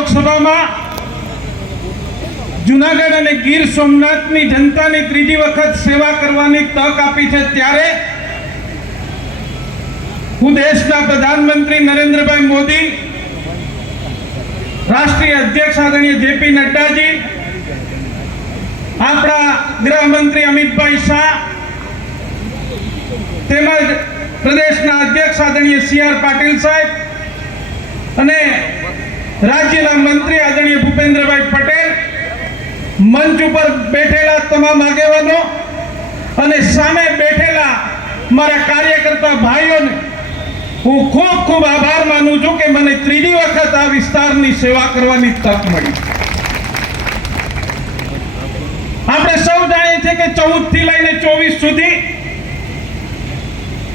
લોકસભામાં જૂનાગઢ અને ગીર સોમનાથની જનતાની ત્રીજી વખત સેવા કરવાની તક આપી છે, ત્યારે હું દેશના પ્રધાનમંત્રી નરેન્દ્રભાઈ મોદી, રાષ્ટ્રીય અધ્યક્ષ આદરણીય જેપી નડ્ડાજી, આપણા ગૃહમંત્રી અમિતભાઈ શાહ તેમજ પ્રદેશના અધ્યક્ષ આદરણીય સી.આર. પાટીલ સાહેબ અને રાજ્યના મંત્રી આદરણીય ભૂપેન્દ્રભાઈ પટેલ, મંચ ઉપર બેઠેલા તમામ આગેવાનો અને સામે બેઠેલા મારા કાર્યકર્તા ભાઈઓને હું ખૂબ ખૂબ આભાર માનું છું કે મને ત્રીજી વખત આ વિસ્તારની સેવા કરવાની તક મળી. આપણે સૌ જાણીએ છીએ કે 14 થી લઈને 24 સુધી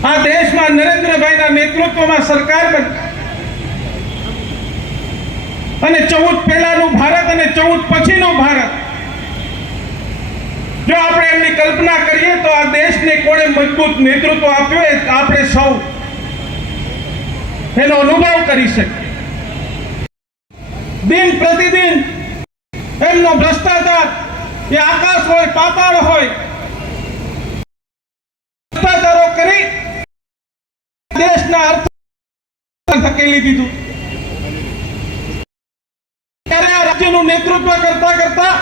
આ દેશમાં નરેન્દ્રભાઈના નેતૃત્વમાં સરકાર બની અને 14 પહેલાનું ભારત અને 14 પછીનું ભારત, જો આપણે એમની કલ્પના કરીએ તો આ દેશને કોણે મજબૂત નેતૃત્વ આપ્યું એ આપણે સૌ એનો અનુભવ કરી શકીએ. દિન પ્રતિદિન એમનો ભ્રષ્ટાચાર એ આકાશ હોય પાતાળ હોય, ભ્રષ્ટાચારો કરી દેશના અર્થ ધકેલી દીધું. ત્યારે આ રાજ્યનું નેતૃત્વ કરતા કરતા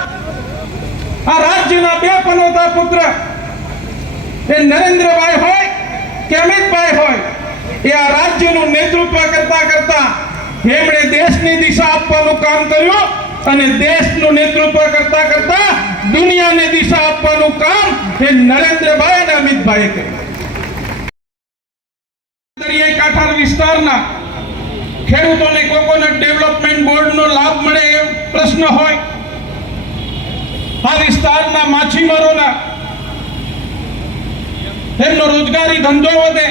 આ રાજ્યના બે પનોતા પુત્ર એ નરેન્દ્રભાઈ હોય કે અમિતભાઈ હોય, એ આ રાજ્યનું નેતૃત્વ કરતા કરતા એમણે દેશની દિશા આપવાનું કામ કર્યું અને દેશનું નેતૃત્વ કરતા કરતા દુનિયાને દિશા આપવાનું કામ એ નરેન્દ્રભાઈ અને અમિતભાઈએ કર્યું. દરિયાઈ કાંઠા વિસ્તારના ખેડૂતોને કોકોનટ ડેવલપમેન્ટ બોર્ડનો લાભ મળે એ પ્રશ્ન હોય, આ વિસ્તારના માછીમારોના એમનો રોજગારી ધંધો વધે,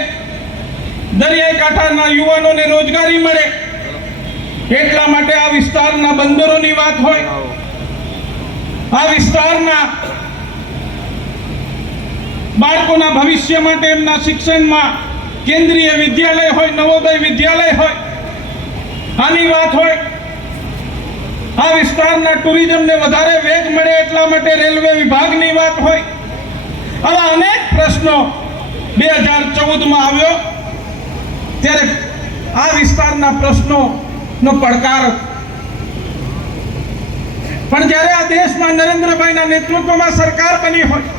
દરિયાઈ કાંઠાના યુવાનોને રોજગારી મળે, એટલા માટે આ વિસ્તારના બંદરોની વાત હોય, આ વિસ્તારના બાળકોના ભવિષ્ય માટે એમના શિક્ષણમાં કેન્દ્રીય વિદ્યાલય હોય, નવોદય વિદ્યાલય હોય, આની વાત હોય, આ વિસ્તારના ટુરિઝમને વધારે વેગ મળે એટલા માટે રેલવે વિભાગની વાત હોય. આવા અનેક પ્રશ્નો 2014માં આવ્યો ત્યારે આ વિસ્તારના પ્રશ્નોનો પડકાર હતો. પણ જ્યારે આ દેશમાં નરેન્દ્રભાઈના નેતૃત્વમાં સરકાર બની હોય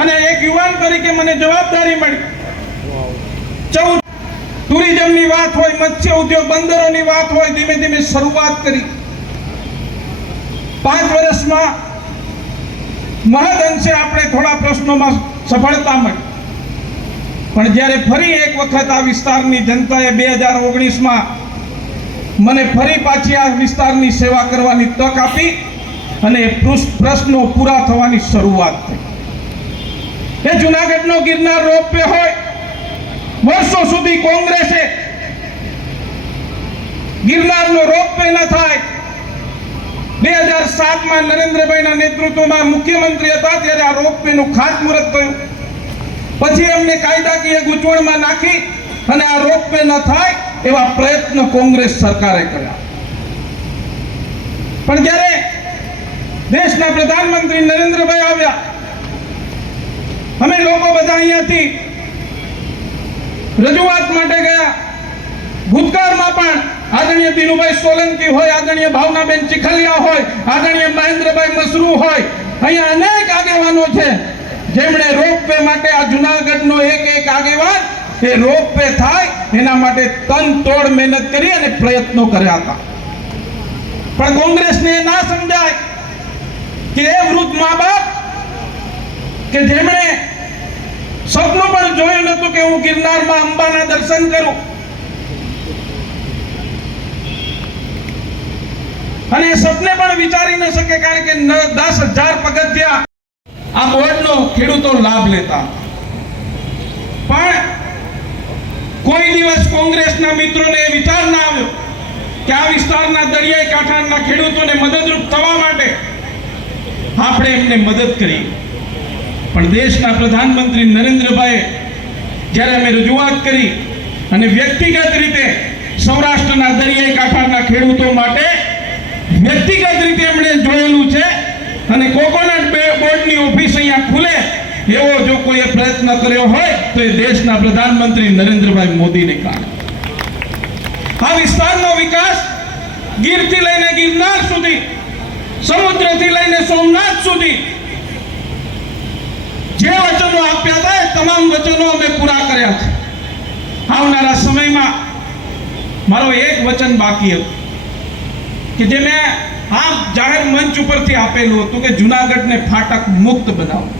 અને એક યુવાન તરીકે મને જવાબદારી મળી, 14 ટુરિઝમની વાત હોય, મત્સ્ય ઉદ્યોગ, બંદરોની વાત હોય, ધીમે ધીમે શરૂઆત કરી. 5 વર્ષમાં મહદઅંશે આપણે થોડા પ્રશ્નોમાં સફળતા મળી. પણ જ્યારે ફરી એક વખત આ વિસ્તારની જનતાએ 2019માં મને ફરી પાછી આ વિસ્તારની સેવા કરવાની તક આપી અને પ્રશ્નો પૂરા થવાની શરૂઆત થઈ. એ જૂનાગઢનો ગિરનાર રોપવે હોય, વર્ષો સુધી કોંગ્રેસે ગિરનારનો રોપવે ન થાય, 2007માં નરેન્દ્રભાઈના નેતૃત્વમાં મુખ્યમંત્રી હતા ત્યારે આ રોપવેનું ખાતમુહૂર્ત કર્યું. પછી એમને કાયદાકીય ગૂંચવણમાં નાખી અને આ રોપવે ન થાય એવા પ્રયત્ન કોંગ્રેસ સરકારે કર્યા. પણ જ્યારે દેશના પ્રધાનમંત્રી નરેન્દ્રભાઈ આવ્યા, અમે લોકો બધા અહીંયાથી રજૂઆત માટે ગયા. ભૂતકાળમાં પણ આદરણીય દિનુભાઈ સોલંકી હોય, આદરણીય ભાવનાબેન ચીખલિયા હોય, આદરણીય મહેન્દ્રભાઈ મસરૂ હોય, અહીંયા અનેક આગેવાનો છે જેમણે રોપવે માટે આ જૂનાગઢનો એક આગેવાન એ રોપવે થાય એના માટે તનતોડ મહેનત કરી અને પ્રયત્નો કર્યા હતા. પણ કોંગ્રેસને ના સમજાય કે એ વૃદ્ધ મા બાપ કે જેમણે સપનું પણ જોયું નતું કે હું ગિરનારમાં અંબાના દર્શન કરું, અને એ સપને પણ વિચારી ન શકે, કારણ કે 10,000 પગથિયા આ બોર્ડનો ખેડૂતો લાભ લેતા. પણ કોઈ દિવસ કોંગ્રેસના મિત્રોને એ વિચાર ના આવ્યો કે આ વિસ્તારના દરિયાઈ કાંઠાના ખેડૂતોને મદદરૂપ થવા માટે આપણે એમને મદદ કરી. પણ દેશના પ્રધાનમંત્રી નરેન્દ્રભાઈએ જ્યારે અમે રજૂઆત કરી અને વ્યક્તિગત રીતે સૌરાષ્ટ્રના દરિયાઈ કાંઠાના ખેડૂતો માટે વ્યક્તિગત રીતે એમણે જોયેલું છે અને કોકોનટ બોર્ડની ઓફિસ અહીંયા ખુલે એવો જો કોઈએ પ્રયત્ન કર્યો હોય તો એ દેશના પ્રધાનમંત્રી નરેન્દ્રભાઈ મોદીને કારણે. આ વિસ્તારનો વિકાસ ગીરથી લઈને ગિરનાર સુધી, સમુદ્રથી લઈને સોમનાથ સુધી જે વચનો આપ્યા હતા એ તમામ વચનો અમે પૂરા કર્યા છે. આવનારા સમયમાં મારો એક વચન બાકી હતું કે જે મેં આ જાહેર મંચ ઉપરથી આપેલું હતું કે જુનાગઢને ફાટક મુક્ત બનાવો.